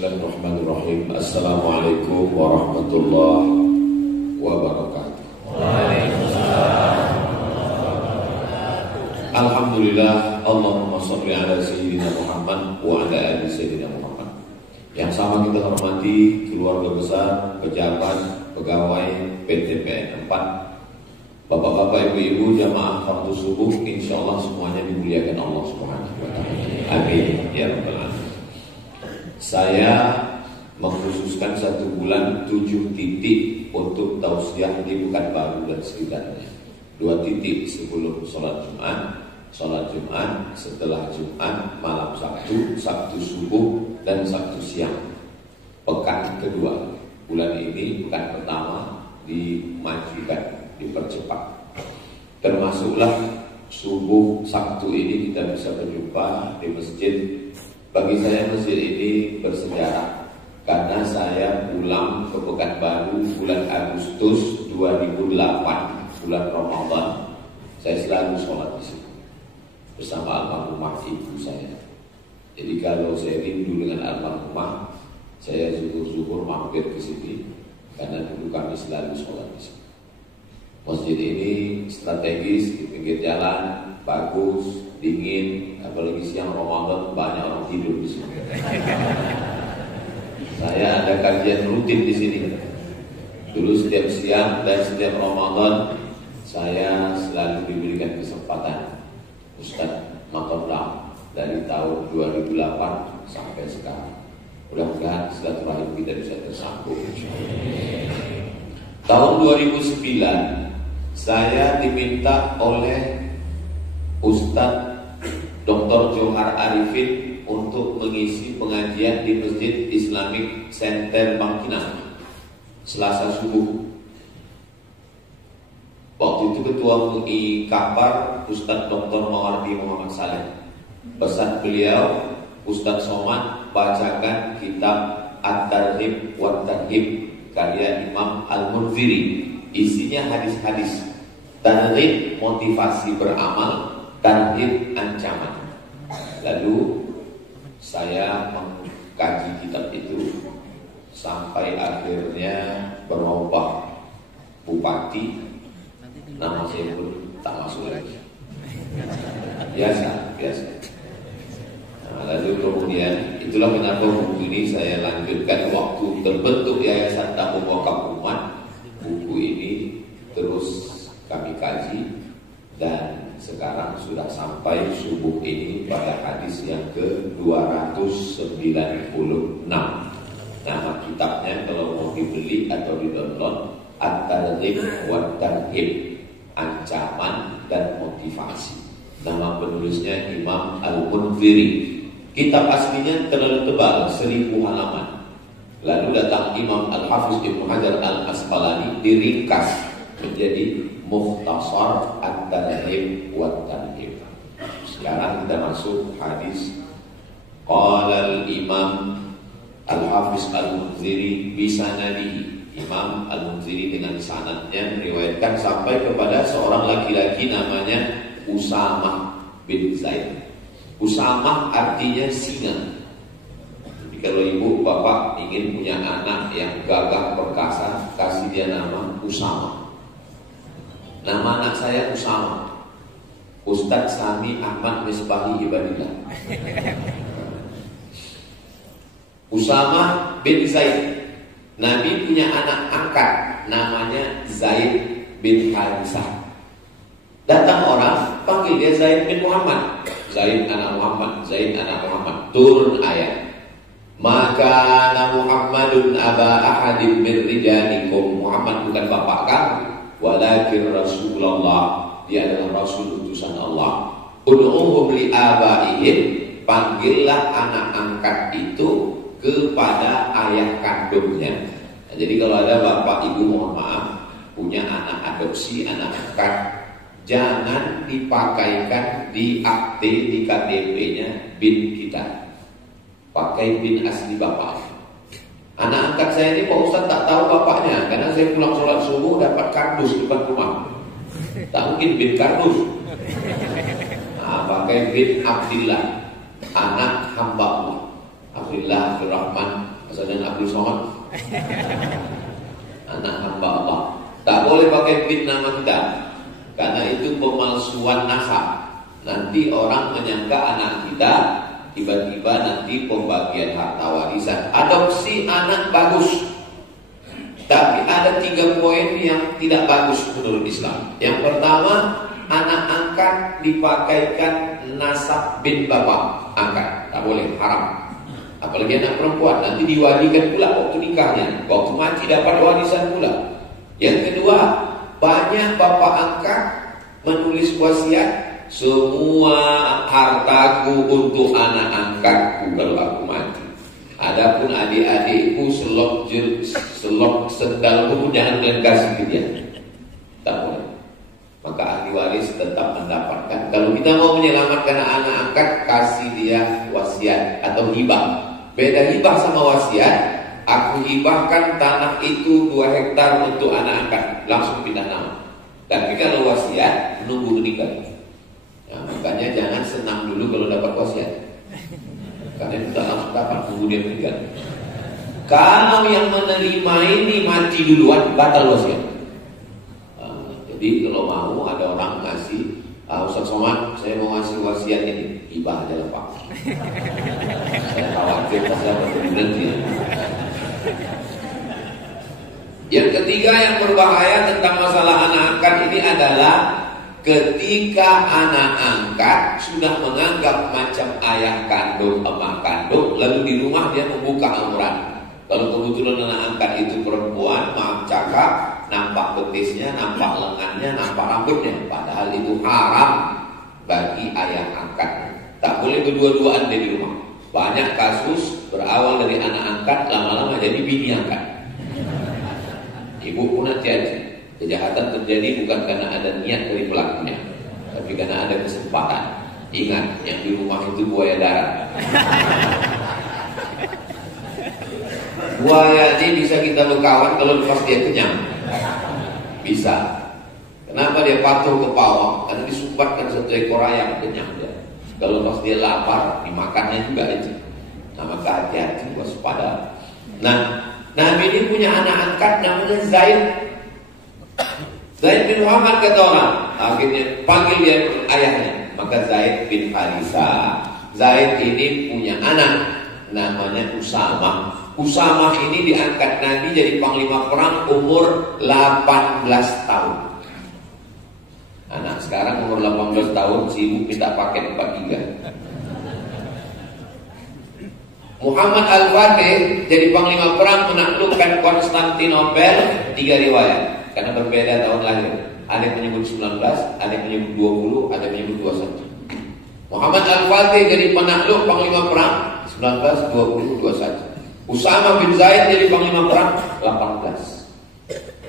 Bismillahirrahmanirrahim. Assalamualaikum warahmatullahi wabarakatuh. Alhamdulillah, Allahumma sholli ala sayyidina Muhammad wa ala ali sayyidina Muhammad. Yang sama kita hormati keluarga besar, pejabat, pegawai PT PN 4, bapak-bapak, ibu-ibu, jamaah fardu subuh, insyaallah semuanya dimuliakan Allah Subhanahu wa taala. Amin ya rabbal alamin. Saya mengkhususkan 1 bulan 7 titik untuk tausiah di Pekanbaru dan sekitarnya. 2 titik sebelum sholat Jumat, setelah Jumat, malam Sabtu, Sabtu subuh, dan Sabtu siang. Pekan kedua, bulan ini pekan pertama dimajukan, dipercepat. Termasuklah subuh Sabtu ini kita bisa berjumpa di masjid. Bagi saya masjid ini bersejarah karena saya pulang ke Pekanbaru bulan Agustus 2008, bulan Ramadan. Saya selalu sholat di sini bersama almarhumah ibu saya. Jadi kalau saya rindu dengan almarhumah, saya zuhur mampir ke sini karena dulu kami selalu sholat di sini. Masjid ini strategis di pinggir jalan, bagus, dingin, apalagi siang Ramadan banyak orang tidur di sini. Saya ada kajian rutin di sini. Dulu setiap siang dan setiap Ramadan saya selalu diberikan kesempatan Ustaz Makodam dari tahun 2008 sampai sekarang. Mudah-mudahan silaturahim kita bisa tersambung. Tahun 2009 saya diminta oleh Ustadz Dr. Johar Arifin untuk mengisi pengajian di Masjid Islamic Center Bangkinang Selasa subuh. Waktu itu Ketua MUI Kapar Ustadz Dr. Mawardi Muhammad Saleh. Pesan beliau, Ustadz Somad bacakan kitab At-Tarhib wa Tarhib karya Imam Al-Munziri. Isinya hadis-hadis tarhib motivasi beramal, tarhib ancaman. Lalu saya mengkaji kitab itu sampai akhirnya berubah bupati, nama saya pun tak masuk lagi. Biasa. Nah, lalu kemudian itulah kenapa buku ini saya lanjutkan waktu terbentuk Yayasan Tabung Wakaf Umat. Buku ini terus kami kaji dan sekarang sudah sampai subuh ini pada hadis yang ke-296. Nama kitabnya kalau mau dibeli atau di-download, At-Tarhib wa Tarhib, ancaman dan motivasi. Nama penulisnya Imam Al-Munziri. Kitab aslinya terlalu tebal, 1000 halaman. Lalu datang Imam Al-Hafiz Ibnu Hajar Al-Asqalani diringkas menjadi Mukhtasar At-Tarhib wa Tarhib. Sekarang kita masuk hadis. Qala al-Imam Al-Hafiz Al-Munziri bisanadihi. Imam Al-Munziri dengan sanadnya meriwayatkan sampai kepada seorang laki-laki namanya Usamah bin Zaid. Usamah artinya singa. Kalau ibu bapak ingin punya anak yang gagah perkasa, kasih dia nama Usama. Nama anak saya Usama, Ustadz Sami Ahmad Misbahi Ibadillah. Usama bin Zaid. Nabi punya anak angkat namanya Zaid bin Harithah. Datang orang panggil dia Zaid bin Muhammad. Zaid anak Muhammad, Zaid anak Muhammad. Turun ayat. Maka Muhammadun aba ahadin min rijalikum. Muhammad bukan bapak kamu, walakin Rasulullah, dia adalah Rasul utusan Allah. Ud'uhum li abaihim, panggillah anak angkat itu kepada ayah kandungnya. Nah, jadi kalau ada bapak ibu mohon maaf punya anak adopsi, anak angkat, jangan dipakaikan di akte di KTP-nya bin kita. Pakai bin asli bapak. Anak angkat saya ini Pak Ustaz tak tahu bapaknya, karena saya pulang sholat subuh dapat kardus depan rumah. Tak mungkin bin kardus. Nah, pakai bin Abdillah, anak hamba Allah. Abdillah Abdurrahman Misalnya Abdul Somad, anak hamba Allah. Tak boleh pakai bin nama kita, karena itu pemalsuan nasab. Nanti orang menyangka anak kita, tiba-tiba nanti pembagian harta warisan. Adopsi anak bagus, tapi ada 3 poin yang tidak bagus menurut Islam. Yang pertama, anak angkat dipakaikan nasab bin bapak angkat, tak boleh, haram. Apalagi anak perempuan, nanti diwalikan pula waktu nikahnya, waktu mati dapat warisan pula. Yang kedua, banyak bapak angkat menulis wasiat, semua hartaku untuk anak angkatku kalau aku mati. Adapun adik-adikku selok sendal pun jangan kalian kasih ke dia. Tak boleh. Maka ahli waris tetap mendapatkan. Kalau kita mau menyelamatkan anak angkat, kasih dia wasiat atau hibah. Beda hibah sama wasiat. Aku hibahkan tanah itu 2 hektar untuk anak angkat, langsung pindah nama. Tapi kalau wasiat, menunggu nikah. Nah, makanya jangan senang dulu kalau dapat wasiat, karena itu tak langsung dapat, tunggu dia meninggal. Kalau yang menerima ini mati duluan, batal wasiat. Jadi kalau mau ada orang ngasih, Ustaz Somad, saya mau ngasih wasiat ini, hibah aja lah Pak. Saya khawatir saya berhenti. Yang ketiga yang berbahaya tentang masalah anak angkat ini adalah ketika anak angkat sudah menganggap macam ayah kandung, emak kandung, lalu di rumah dia membuka aurat. Kalau kebetulan anak angkat itu perempuan, maaf cakap, nampak betisnya, nampak lengannya, nampak rambutnya, padahal itu haram bagi ayah angkat. Tak boleh berdua-duaan di rumah. Banyak kasus berawal dari anak angkat, lama-lama jadi bini angkat. Ibu pun hati-hati. Kejahatan terjadi bukan karena ada niat dari pelakunya, tapi karena ada kesempatan. Ingat, yang di rumah itu buaya darat. Buaya ini bisa kita berkawan kalau lepas dia kenyang. Bisa. Kenapa dia patuh ke pawang? Karena disumbatkan 1 ekor ayam, kenyang dia. Kalau lepas dia lapar, dimakannya juga itu. Nah, maka hati-hati, waspada. Nah, Nabi ini punya anak angkat namanya Zaid. Zaid bin Muhammad kata orang. Akhirnya panggil dia ayahnya. Maka Zaid bin Haritha. Zaid ini punya anak namanya Usamah. Usamah ini diangkat Nabi jadi panglima perang umur 18 tahun. Anak sekarang umur 18 tahun sibuk minta paket 43. Muhammad Al-Fatih jadi panglima perang menaklukkan Konstantinopel. 3 riwayat karena berbeda tahun lahir. Ada yang menyebut 19, ada yang menyebut 20, ada yang menyebut 21. Muhammad Al-Fatih jadi penakluk panglima perang 19, 20, 21. Usama bin Zaid jadi panglima perang 18.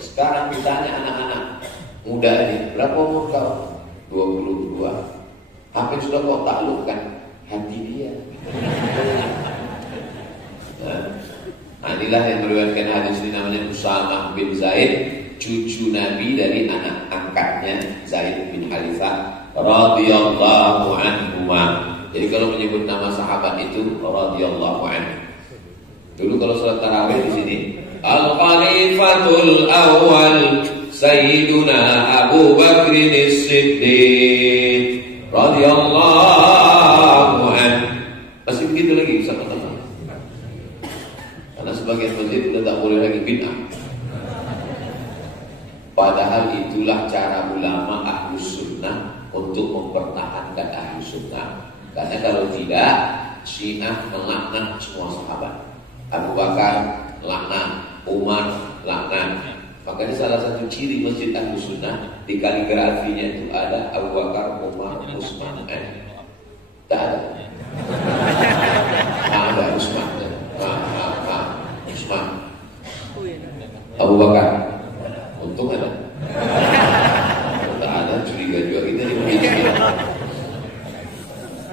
Sekarang ditanya anak-anak muda ini, berapa umur kau? 22. Hampir sudah kau taklukkan hati dia. Nah, inilah yang meriwayatkan hadis ini namanya Usamah bin Zaid, cucu Nabi dari anak angkatnya Zaid bin Haritha radhiyallahu anhuma. Jadi kalau menyebut nama sahabat itu radhiyallahu anhu. Dulu kalau salat tarawih di sini Al-Khalifatul Awwal Sayyiduna Abu Bakr As-Siddiq radhiyallahu anhu. Masih begitu lagi sama-sama. Karena sebagian masjid sudah tak boleh lagi bid'ah. Padahal itulah cara ulama Ahlus Sunnah untuk mempertahankan Ahlus Sunnah. Karena kalau tidak, Syiah melaknat semua sahabat. Abu Bakar laknat, Umar laknat. Makanya salah satu ciri masjid Ahlus Sunnah di kaligrafinya itu ada Abu Bakar, Umar, Utsman. Tak ada. Ada Utsman. Utsman. Abu Bakar. Untung ada. Tak ada, curiga juga kita ini.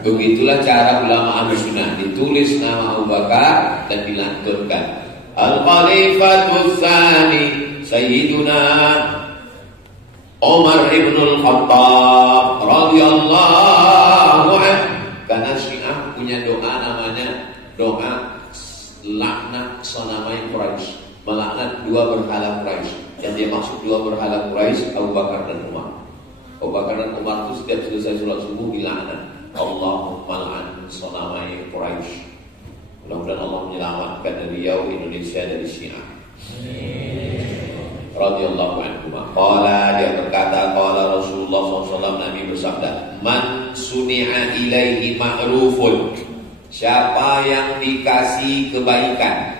Begitulah cara ulama Ahlus Sunnah, ditulis nama Abu Bakar dan dilantunkan. Al-Khalifatul Tsani Sayyiduna Umar ibn al-Khattab radhiyallahu anhu. Karena Syiah punya doa namanya doa laknat dua berhala Quraisy. Yang dia maksud dua berhala Quraisy, Abu Bakar dan Umar. Abu Bakar dan Umar itu setiap selesai sholat subuh dilaknat, Allahumma la'an sonamai Quraisy. Mudah-mudahan Allah menyelamatkan Riau Indonesia dari Syiah. Radhiyallahu anhu. Qala, dia berkata, qala Rasulullah SAW, Nabi bersabda, man suni'a ilaihi ma'rufun, siapa yang dikasih kebaikan,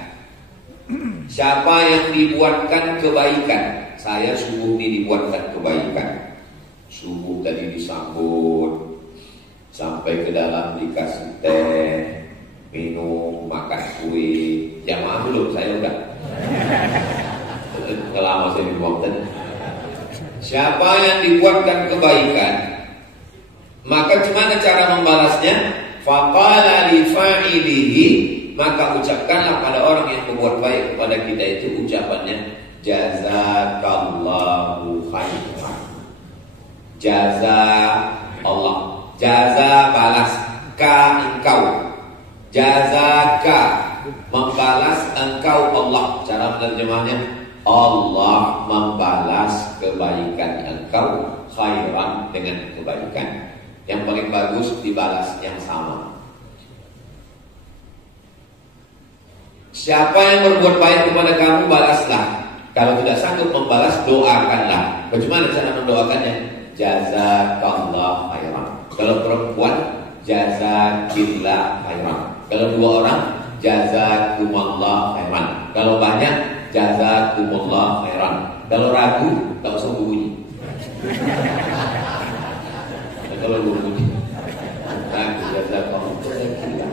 siapa yang dibuatkan kebaikan. Saya subuh ini dibuatkan kebaikan. Subuh tadi disambut, sampai ke dalam dikasih teh, minum, makan kue. Jamaah belum, saya udah lama saya dibuat tadi. Siapa yang dibuatkan kebaikan, maka gimana cara membalasnya? Faqala li fa'ilihi, maka ucapkanlah pada orang yang berbuat baik kepada kita itu ucapannya, jazakallahu khairan. Jaza Allah, jaza balas, ka engkau, jazaka membalas engkau Allah. Cara menerjemahnya, Allah membalas kebaikan engkau khairan, dengan kebaikan. Yang paling bagus dibalas yang sama. Siapa yang berbuat baik kepada kamu, balaslah. Kalau tidak sanggup membalas, doakanlah. Bagaimana cara mendoakannya? Jazakallah khairan. Kalau perempuan, jazakillah khairan. Kalau dua orang, jazakumullah khairan. Kalau banyak, jazakumullah khairan. Kalau ragu, tak usah bunyi. Kalau bunyi, jazakumullah khairan.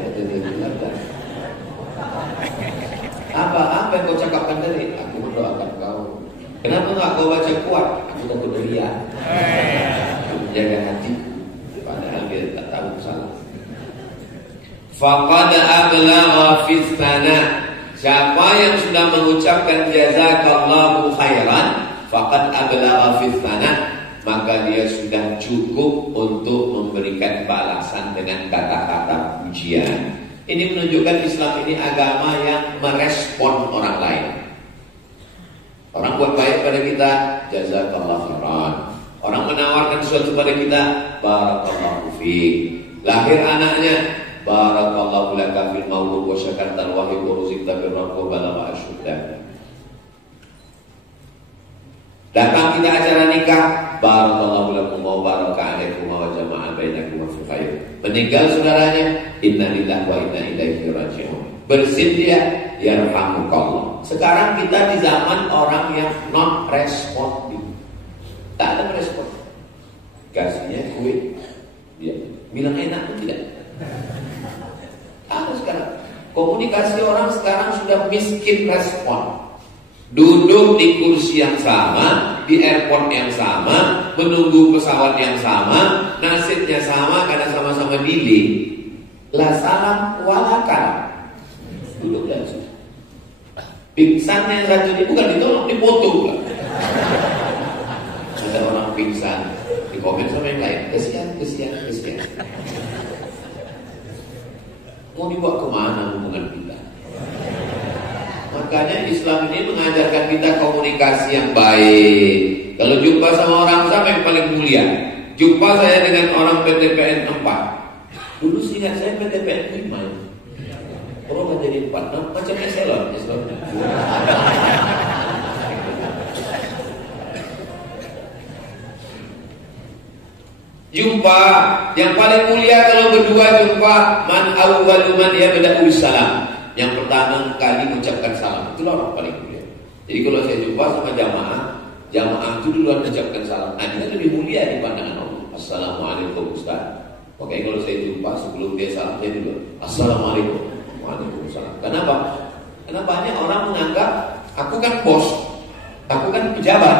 Apa yang kau cakapkan tadi? Aku mendoakan kau. Kenapa enggak kau baca kuat? Aku takut riya. Jaga hatiku, padahal dia tak tahu salah. Faqad ablagha fi sana, siapa yang sudah mengucapkan jazakallahu khairan, faqad ablagha fi sana, maka dia sudah cukup untuk memberikan balasan dengan kata-kata pujian. Ini menunjukkan Islam ini agama yang merespon orang lain. Orang buat baik pada kita, jazakallahu khairan. Orang menawarkan sesuatu pada kita, barakallahu fiik. Lahir anaknya, barakallahu laka fil maulud wa syakartal wahid wa ruzqta birra wa balagha asyuddah. Datang kita acara nikah, barakallahu lakum wa baraka alaikum wa jama'a bainakum fi khair. Meninggal saudaranya, inna lillahi wa inna ilaihi raji'un. Bersin dia, yarhamukallah. Sekarang kita di zaman orang yang non responsif. Tak ada respon. Kasihnya kue, dia bilang enak pun tidak. Apa sekarang? Komunikasi orang sekarang sudah miskin respon. Duduk di kursi yang sama, di airport yang sama, menunggu pesawat yang sama, nasibnya sama karena sama-sama delay. La salam walakal. Duduk dan sudah. Pingsan yang satu ini bukan ditolong, dipotong. Ada orang pingsan, di komen sama yang lain, kesian. Mau dibawa kemana hubungan kita? Makanya Islam ini mengajarkan kita komunikasi yang baik. Kalau jumpa sama orang sama yang paling mulia, jumpa saya dengan orang PTPN 4. Dulu ingat saya PTPN 5. Kalau jadi 4, macam eselon. Jumpa yang paling mulia kalau berdua jumpa, man awwalu man yabda'u salam. Yang pertama kali mengucapkan salam, itulah orang paling mulia. Jadi kalau saya jumpa sama jamaah itu duluan mengucapkan salam. Nah, itu lebih mulia di pandangan Allah. Assalamualaikum Ustaz. Oke, kalau saya jumpa sebelum dia salam, saya dulu Assalamualaikum. Waalaikumsalam. Kenapa? Karena banyak orang menganggap aku kan bos, aku kan pejabat,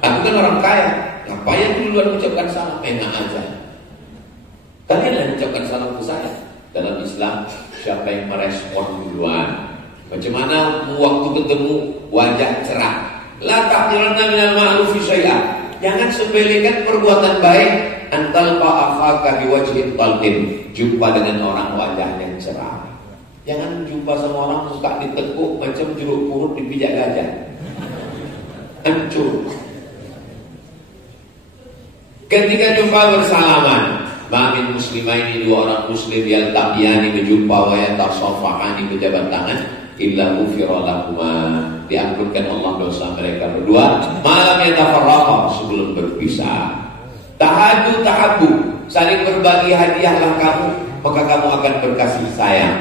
aku kan orang kaya. Ngapain duluan mengucapkan salam? Enak aja. Kalian yang mengucapkan salam ke saya. Dalam Islam, siapa yang merespon duluan? Macam mana waktu ketemu wajah cerah? La tahqiranna minal ma'rufi syai'an. Jangan sepelekan perbuatan baik. Antal fa'akhaka biwajhin talqin. Jumpa dengan orang wajah yang cerah. Jangan jumpa sama orang muka ditekuk macam jeruk purut dipijak gajah. hancur. Ketika jumpa bersalaman, ma'min muslimaini, dua orang muslim yang tabiani berjumpa wa yatasafahani berjabat tangan, illa ghufira lahuma, diampunkan Allah dosa mereka berdua, malam yatafarraqa, sebelum berpisah. Tahadu tahabu, saling berbagi hadiahlah kamu, maka kamu akan berkasih sayang.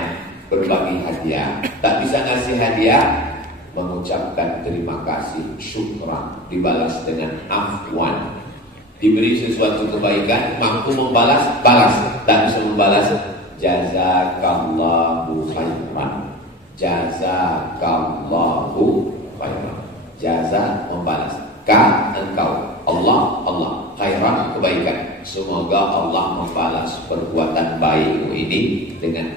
Berbagi hadiah, tak bisa ngasih hadiah, mengucapkan terima kasih, syukran, dibalas dengan afwan. Diberi sesuatu kebaikan, mampu membalas, balas. Tak bisa membalas, jazakallahu khairan. Jazakallahu khairan. Jaza, membalas. Ka, engkau. Allah, Allah. Khairan, kebaikan. Semoga Allah membalas perbuatan baikmu ini dengan